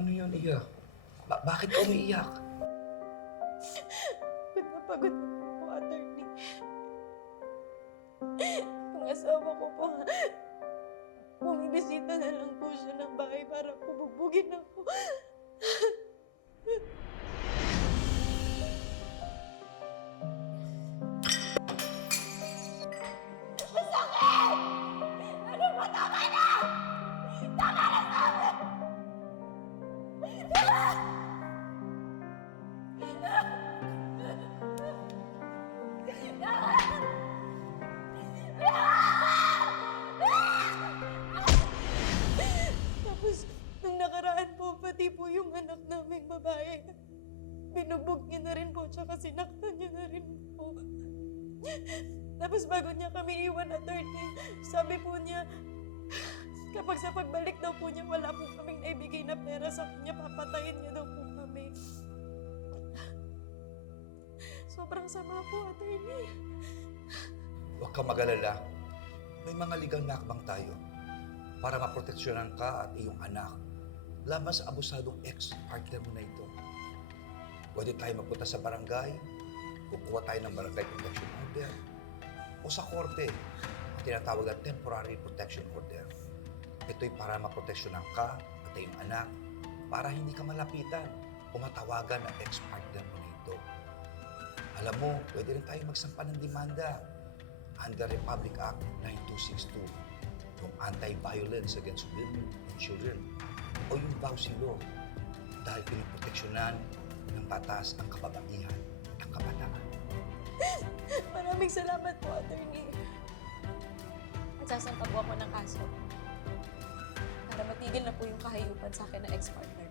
Maria, ba- bakit ka umiiyak? Pagod na pagod na po attorney. Ang asawa ko po, bumibisita na lang po siya ng bahay para po bubugin ako. Tapos, pati po yung anak naming babae, binubog niya na rin po, tsaka sinaktan niya na rin po. Tapos bago niya kami iwan, attorney, sabi po niya, kapag sa pagbalik daw po niya, wala po kaming naibigay na pera sa kanya, papatayin niya daw po kami. Sobrang sama po, attorney. Huwag kang mag-alala. May mga legal na tayo para maproteksyonan ka at iyong anak laban sa abusadong ex-partner mo na ito. Pwede tayo magpunta sa barangay, kukuha tayo ng barangay protection order, o sa korte, ang tinatawag na temporary protection order. Ito'y para maproteksyonan ka at iyong anak para hindi ka malapitan o matawagan ang ex-partner mo na ito. Alam mo, pwede rin tayo magsampa ng demanda under Republic Act 9262, yung Anti-Violence Against Women and Children, o yung Law, dahil pinoproteksyonan ng batas ang kababaihan at kabataan. Maraming salamat po, attorney. At sasampa po ako ng kaso. Para matigil na po yung kahayupan sa akin ng ex-partner.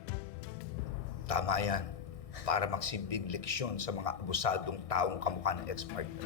Tama yan, para magsilbing leksyon sa mga abusadong taong kamukha ng ex-partner.